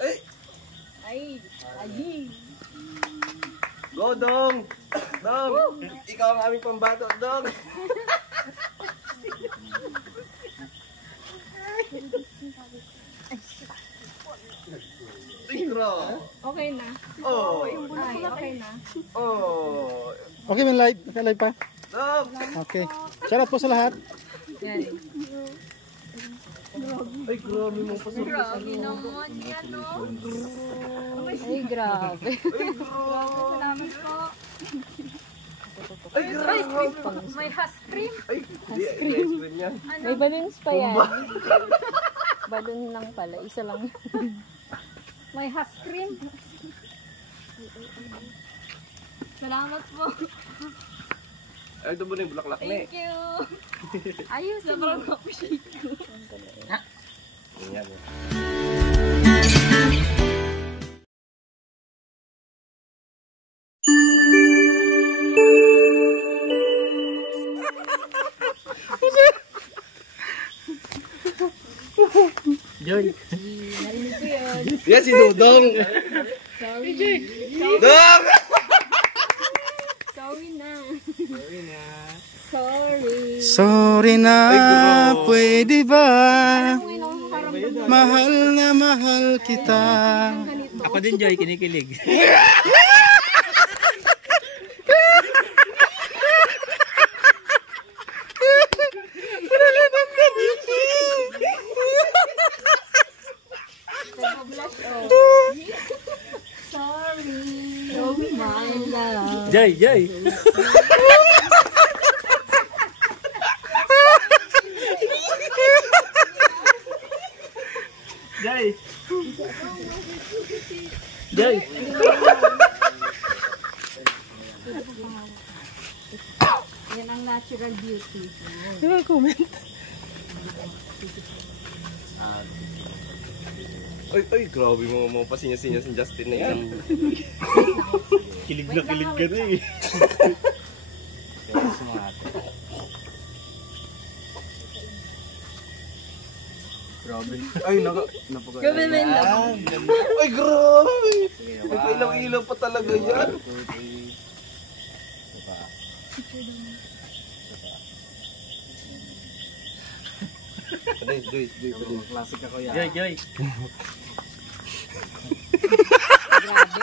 Ay. Ay. Go, Dong! Dong! Ikaw ang aming pambato, Dong! Okay na. Oh! Ay, okay na. Oh! Okay, may live. May live pa. Dong! Okay. Shoutout po sa lahat. Yan. Ay, grabe mo pa sa... Grabe naman yan, no? Ay, grabe. Ay, grabe! Salamat po. Ay, grabe! May has cream. Ay, di, ice cream yan. May balloons pa yan. Balloon lang pala. Isa lang. May has cream. Salamat po. Ay, ito mo na yung bulaklak na eh. Thank you. Ayos. Sobrang appreciate ko. Yan. Joy. Narinig ko yun. Yan si Dudong! Sorry. Dong! Sorry na. Sorry. Sorry na, pwede ba? Kung ilang karamdaman Mahal na mahal kita. ganito. Ako din, Joy, kinikilig. Nag-blush, oh. Sorry. Oh my love. Joy, Joy. Joy. Joy. Yan ang natural beauty. Ay, grabe mo mga pasinya-sinya si Justin na yan. Kilig na kilig ka na eh. Grabe. Ay, napagay. Grabe na lang. Ay, grabe! May pailaw-ilaw pa talaga yan. Joy, Joy, Joy. Classic ako yan. Joy, Joy. Grabe.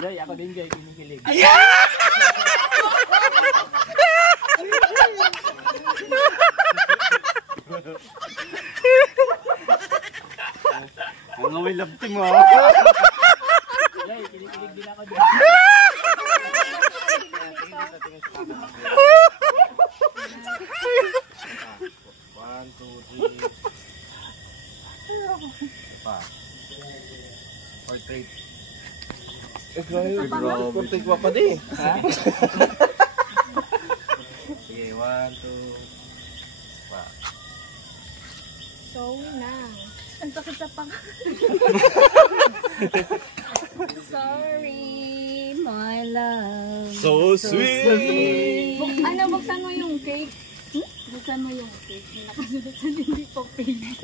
Joy, ako din, Joy, kinikilig. Mga may love team, ha? Joy, kinikilig din ako, Joy. One, two, three. Pa. Portrait. Eh, grabe. Portrait pa pa din. Ha? Sige, one, two. Pa. Sorry na. Ang sakit sa pang... Sorry, my love. So sweet! Buksan mo yung cake. Buksan mo yung cake. Nakasunod sa hindi pa pwede.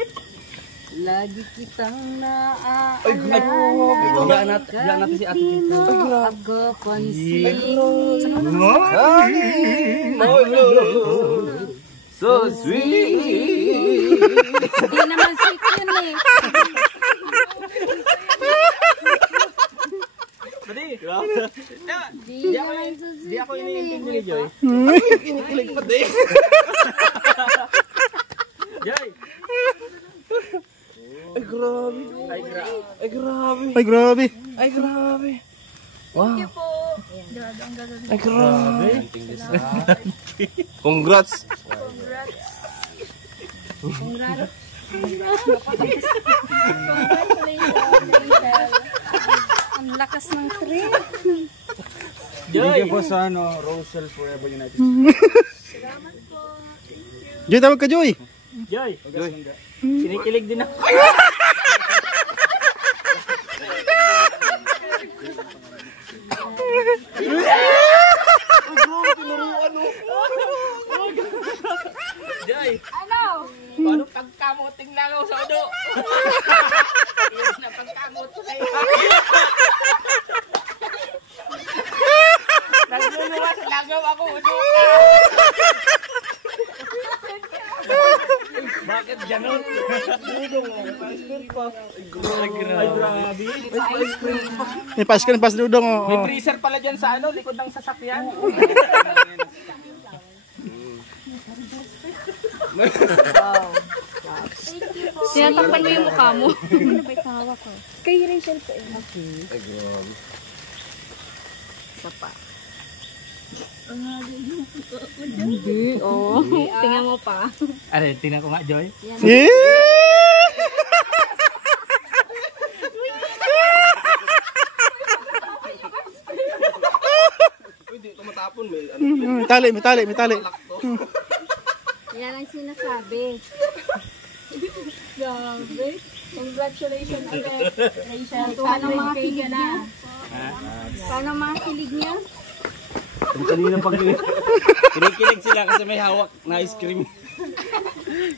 Lagi kitang naaalala. Ay, grabe. Diyan natin si Ate Tito. Ako pansin. Honey, my love. So sweet! Hindi naman sweet yun eh. Pwede. Hindi naman so sweet Di ako yun iniintindi eh. ni Joy. Kinikilig pa din. Joy! Ay, grabe. Ay, grabe. Ay, grabe. Ay, grabe. Ay, grabe. Thank you po. Ay, grabe. Congrats. Congrats. Congratulations, Angel. Ang lakas ng trip. Joy! po sa Rosal Forever United. Salamat po. Joy, tawag ka, Joy. Joy! Kinikilig din ako. Joy! Ano? Paano pagkamote ating langaw sa udo. Yun na pagkamot ko sa'yo. Nagluluwa sa langaw ako, udo ka. Bakit ganun? Ay, grabe. May pa-ice cream, pas dudong. May freezer pala dyan sa ano, likod ng sasakyan. Tinatakpan mo yung mukha mo. Ano ba itawag ko? Kay Rachel po eh. Ay, grabe. Isa pa. Hindi, oh. Tingnan mo pa. Ano, tingnan ko nga, Joy. Eh! Pwede ito matapon. May ano. May tali. Yan ang sinasabi. Grabe. Congratulations ulit. Rachel, Paano 200K mga ka kilig na. niya? Paano mga kilig niya? Ang kanina pag kinikilig sila kasi may hawak na ice cream.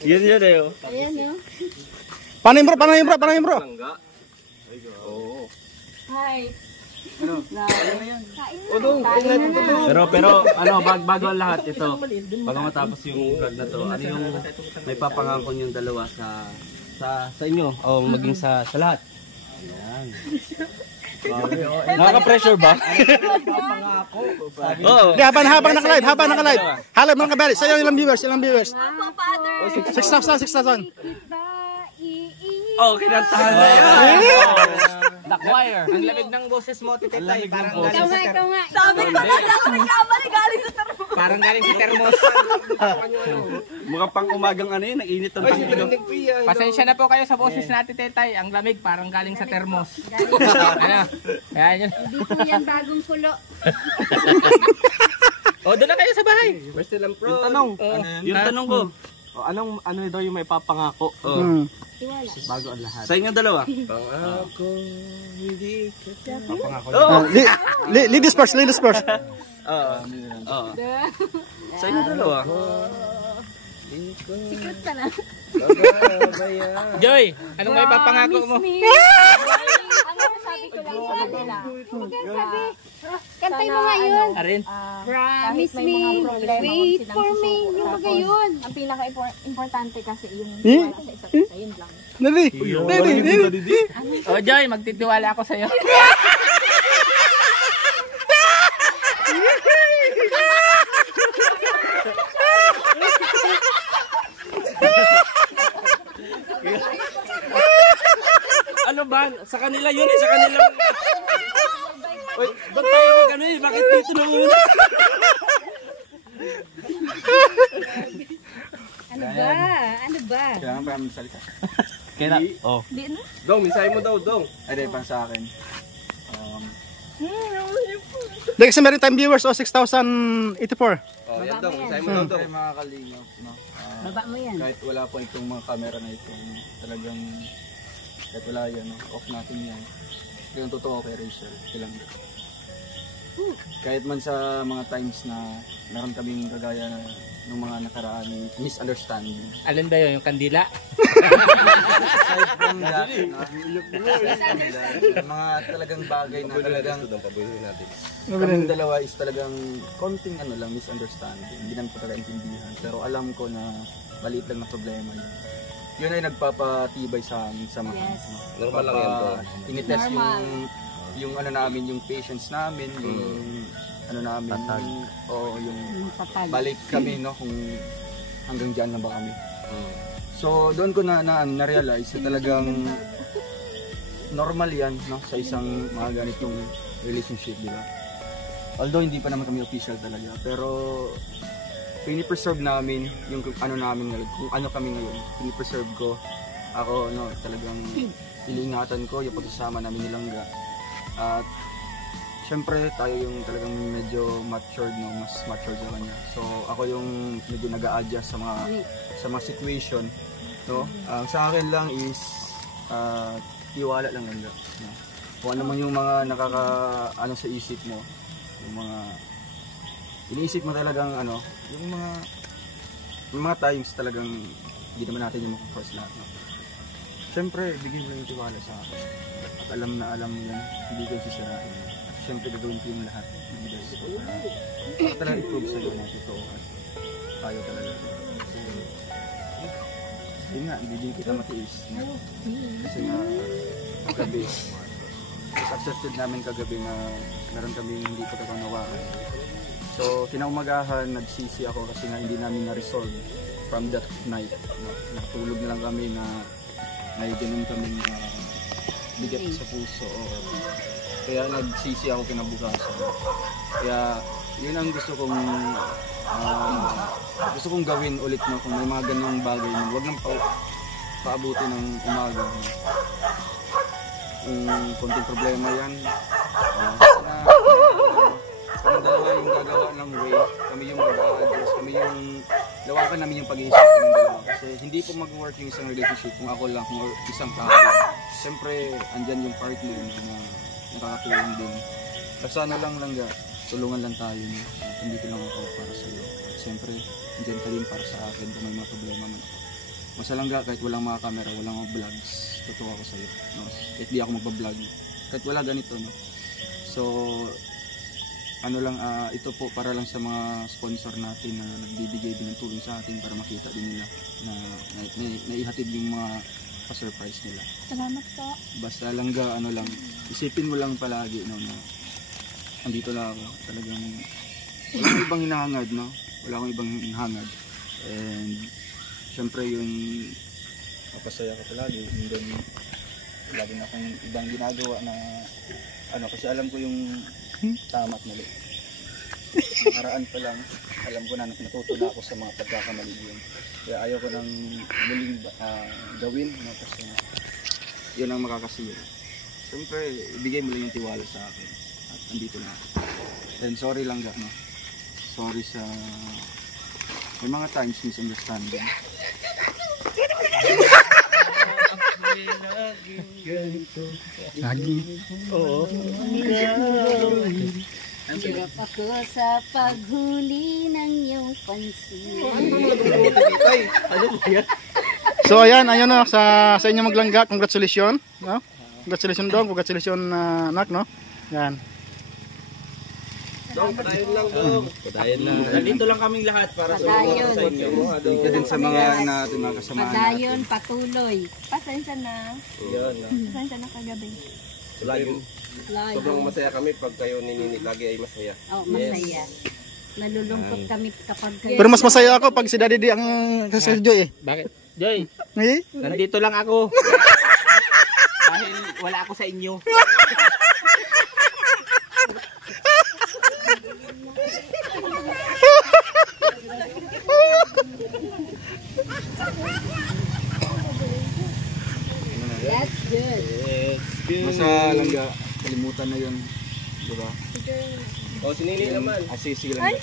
Yun eh. Oh. Ayan yun. Paano yung bro? Langga. Ay, oo. Hi. Udong, tingnan ito dong. Pero ano, bago ang lahat ito, bago matapos yung vlog na to, ano yung may papangako yung dalawa sa inyo o maging sa lahat. Ayan. Nakaka-pressure ba? Oo. Hindi, habang naka-live. Halap mga kabali. Sa'yo ilang viewers? 6,000. Oh, kinantahan na yan. The choir. Ang lamig ng boses mo, Titay. Parang galing sa termos. Sabi ko na dapat nagkamali galing sa termos. Parang galing sa termos. Mukha pang umagang ano yun, nag-init ang tangin. Pasensya na po kayo sa boses natin, Titay. Ang lamig, parang galing sa termos. Ano? Kaya yun. Hindi po yan bagong kulo. O, doon na kayo sa bahay. Where's the lamp, bro? Yung tanong ko, ano daw yung may papangako Iwala. bago ang lahat? Sa inyo dalawa. Pangako, hindi ka. Ladies first. Oo. Sa inyo dalawa. Secret ka na. Joy, anong may papangako mo? Ang masasabi ko lang sa kanila. Sabi, kantay mo nga yun. Arin. Promise may me, mga problema, wait huwag silang for me. susuko. Yung mga Tapos, yun. Ang pinaka-importante kasi yung tiwala sa isa't isa. Yun lang. Dali. O, Joy, magtitiwala ako sa'yo. Ano ba? Sa kanila yun sa kanila. Uy, ba't tayo mag-ano eh? Bakit dito na muna? Ano ba? Kailangan pa namin salita. Kaya oh. Dong, misay mo daw, dong. Ay, dahil sa akin. Dahil kasi meron tayong viewers, 6,084. Oh, yan dong, misay mo daw, dong. Ay, mga kalingap, no? Baba mo yan. Kahit wala po itong mga camera na ito, no? Talagang, kahit wala yan, no? Off natin yan. Yung totoo kay Rachel, silang kahit man sa mga times na meron kaming kagaya ng mga nakaraan misunderstanding. Alin ba yun? Yung kandila? Aside from that, mga talagang bagay na talagang Dong, pabuhin natin. kaming dalawa is talagang konting ano lang, misunderstanding. Hindi namin ko talaga intindihan. Pero alam ko na maliit lang na problema yun. Yun ay nagpapatibay sa amin sa mga Normal lang yan, bro. tinitest yung ano namin, yung patience namin, yung ano namin, yung balik kami, no, kung hanggang diyan lang ba kami. So doon ko na-realize na talagang normal yan, no, sa isang mga ganitong relationship, di ba? Although hindi pa naman kami official talaga, pero pinipreserve namin yung ano namin ngayon, kung ano kami ngayon, pinipreserve ko. Ako, no, talagang iniingatan ko yung pagsasama namin ni Langga. At syempre tayo yung talagang medyo matured, no, mas matured sa kanya. So ako yung medyo nag-a-adjust sa mga situation, no. Sa akin lang is tiwala lang Langga, no? Kung ano man yung mga ano sa isip mo, yung mga iniisip mo talagang ano, yung mga times talagang Hindi naman natin yung makaforce lahat. No? Siyempre, bigyan mo lang yung tiwala sa akin. At alam na alam yan, hindi ko sisirain. At siyempre, gagawin ko yung lahat ng best ko para talaga i-prove sa'yo na totoo at tayo talaga. So, yun nga, hindi din kita matiis. Kasi nga, kagabi, mas accepted namin kagabi na meron kami hindi pagkakunawaan. So, kinaumagahan, nagsisi ako kasi nga hindi namin na-resolve from that night. No? Natulog na lang kami na may ganun kaming bigat sa puso. Kaya nagsisi ako kinabukasan. Kaya yun ang gusto kong gawin ulit, no? Kung may mga ganung bagay, huwag nang paabuti ng umaga. No? Kung konting problema yan, kami dalawa yung gagawa ng way, kami yung mag-a-address, kami yung lawakan namin yung pag-iisip kami dalawa. Kasi hindi po mag-work yung isang relationship kung ako lang, kung isang tao. Siyempre, andyan yung partner na nakakatulong din. Kasi ano lang tulungan lang tayo. No? Hindi ko lang ako para sa iyo. At siyempre, andyan ka din para sa akin kung may mga problema man ako. Masalangga, kahit walang mga camera, walang mga vlogs, totoo ako sa iyo. No? Kahit di ako magbablog, kahit wala ganito. No? So, ano lang, ito po para lang sa mga sponsor natin na nagbibigay din ng tulong sa atin para makita din nila na naihatid yung mga pa-surprise nila. Salamat po. Basta lang isipin mo lang palagi, no, na andito lang ako. Talagang wala akong ibang hinahangad, no? Wala akong ibang hinahangad. And syempre yung mapasaya ko palagi. And then lagi na akong ibang ginagawa na kasi alam ko yung tama at mali. Nakaraan pa lang, alam ko na natuto na ako sa mga pagkakamali yun. Kaya ayaw ko nang muling gawin, no? Kasi yun ang makakasira. Siyempre, ibigay mo lang yung tiwala sa akin. At andito na ako. And sorry lang no? Sorry sa may mga times misunderstanding. Lagi. Oo. Hirap ako sa paghuli ng iyong pansin. So ayan na sa inyo maglangga, congratulations, no? Congratulations dong, congratulations anak, no? Yan. Dong, padayon lang dong. Padayon lang. Nandito lang kaming lahat para sa inyo. Thank you din sa mga natin mga kasamahan natin. Padayon, patuloy. Pasensya na. Yun. Pasensya na kagabi. Sobrang masaya kami pag kayo ni lagi ay masaya. Oh, masaya. Nalulungkot kami kapag kayo. Pero mas masaya ako pag si Daddy D ang kasi Joy eh. Bakit? Joy, Eh? nandito lang ako. Dahil wala ako sa inyo. That's good. Basta langga, kalimutan na yun. Diba? O, sinili naman. Sige lang.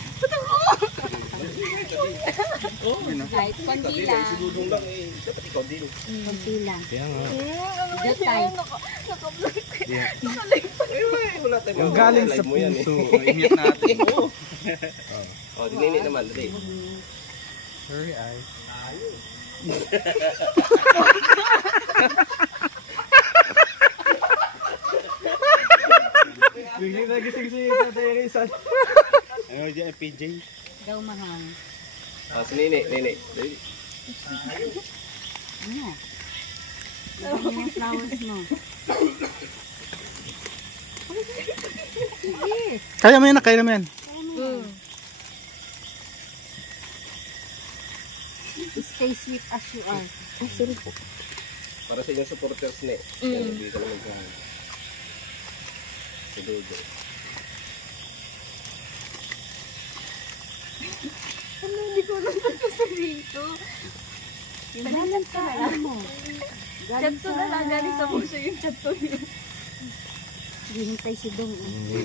Kahit konti lang. Dudong lang eh. Dapat ikaw din. Konti lang. Kaya nga. That time. Wala tayong Galing sa puso. I-mute natin. O, sinili naman. Dali. Sorry, ay. Biglang nagising si Tatay Rizal. Ano dyan, PJ? Daw mahang. O, sinili. Nini. Dali. Ano? Ano yung flowers mo? Sige. Kaya mo yan, kaya mo yan. Stay sweet as you are. Para sa inyong supporters ni. Yan, hindi ka naman sa si Dodo. Galing sa ano? Galing sa Galing sa puso yung chat ko yun. hintay si Dong.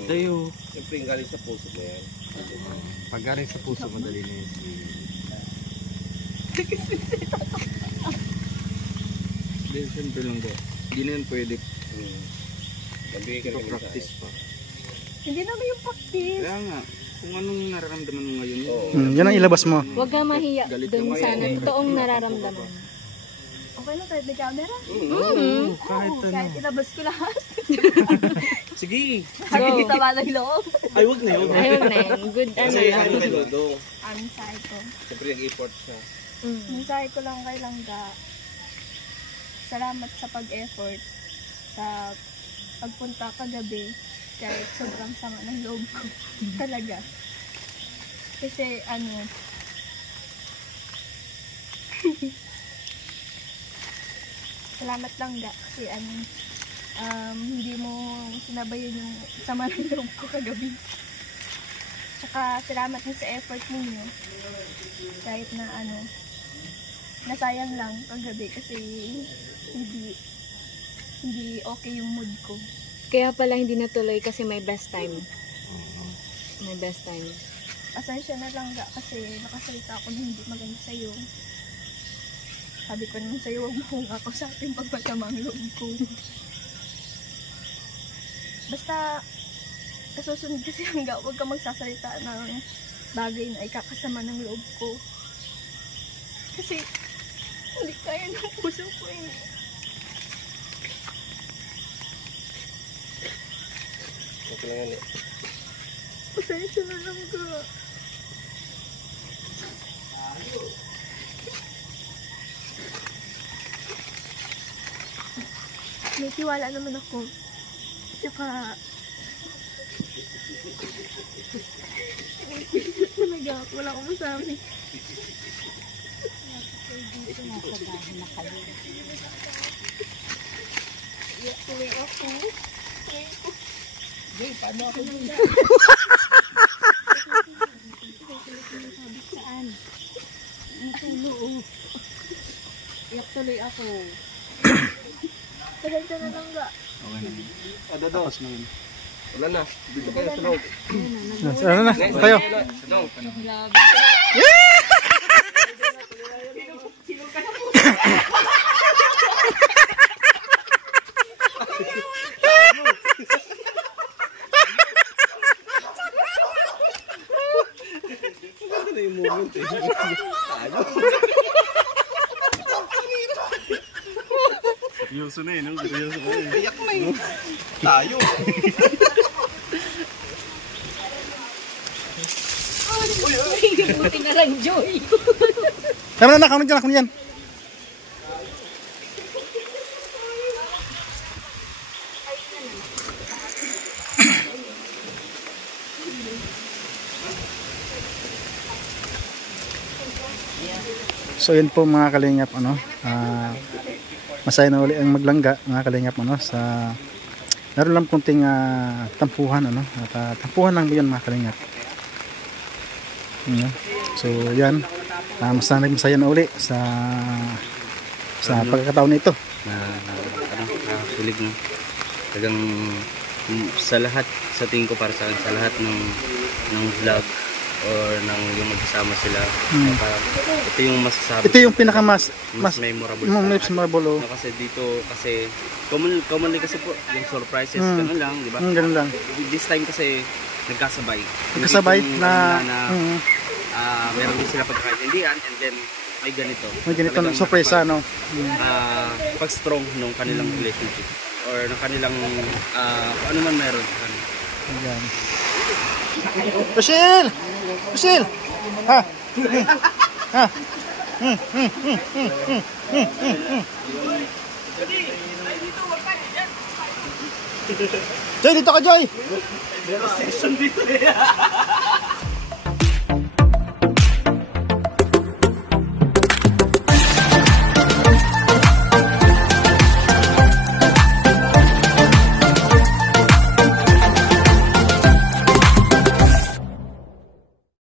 Tayo. Siyempre, yung galing sa puso mo yan. Pag galing sa puso, madali na yun. Hindi, siyempre lang ba? Hindi na yun pwede. Nabigay ka naman sa Practice pa. Hindi naman yung practice. Kaya nga, Kung anong nararamdaman mo ngayon. Yan ang ilabas mo. Huwag ka mahiya Galit dun ka sa ngayon. totoong nararamdaman. Okay na kahit may camera? Kahit ilabas ko lahat. Sige. Sabi sa ng loob. Ay, wag na yun. Ayun na yun. Good ano Kasi lang. ano kay Dodo. Ang mensahe ko. Siyempre nag-effort siya. Mensahe ko lang kay Langga. Salamat sa pag-effort. Sa pagpunta kagabi. Kahit sobrang sama ng loob ko. Talaga. Kasi ano... Salamat Langga. Kasi ano... hindi mo sinabayan yung sama ng loob ko kagabi. Tsaka salamat din sa effort ninyo. Kahit na ano, nasayang lang kagabi kasi hindi okay yung mood ko. Kaya pala hindi natuloy kasi may best time. May best time. Pasensya na lang kasi nakasalita ako na hindi maganda sa'yo. Sabi ko naman sa'yo, huwag mo ako sa ating pagpasama ang loob ko. Basta, kasusunod kasi hanggang huwag ka magsasalita ng bagay na ikakasama ng loob ko. Kasi, hindi kaya ng puso ko eh. Okay lang yan eh. Pasensya na lang ka. May tiwala naman ako. Tsaka... talaga, wala akong masabi. Tuloy ako. Iyak tuloy ako. Pasensya na lang ka. Dodo. Tapos na yun. Wala na. Dito kayo sa loob. Ano na? Tayo. Sa loob. Maganda na yung moment eh. Tayo. Seryoso na no? Seryoso na Iyak na yun. Tayo. Buti na lang, Joy. Tama na, ako na dyan. So yun po mga kalingap, masaya na uli ang maglangga mga kalingap, sa naroon lang kunting tampuhan, at tampuhan lang yun mga kalingap. So yan, masaya na uli sa pagkakataon nito. Kilig no. Talagang sa lahat, sa tingin ko para sa akin, sa lahat ng vlog or ng yung magkasama sila, parang ito yung masasabi. Ito yung pinakamas memorable. Memorable. Kasi dito kasi commonly kasi po yung surprises ganun lang, di ba? Ganun lang. This time kasi nagkasabay. Nagkasabay na meron din sila pagkakaintindihan and then may ganito. May ganito na sorpresa, no? Pag strong nung kanilang relationship or ng kanilang ano man meron sa kanila. Ayan. Rochelle! Rochelle! Ha? Ha? Joy, dito ka, Joy!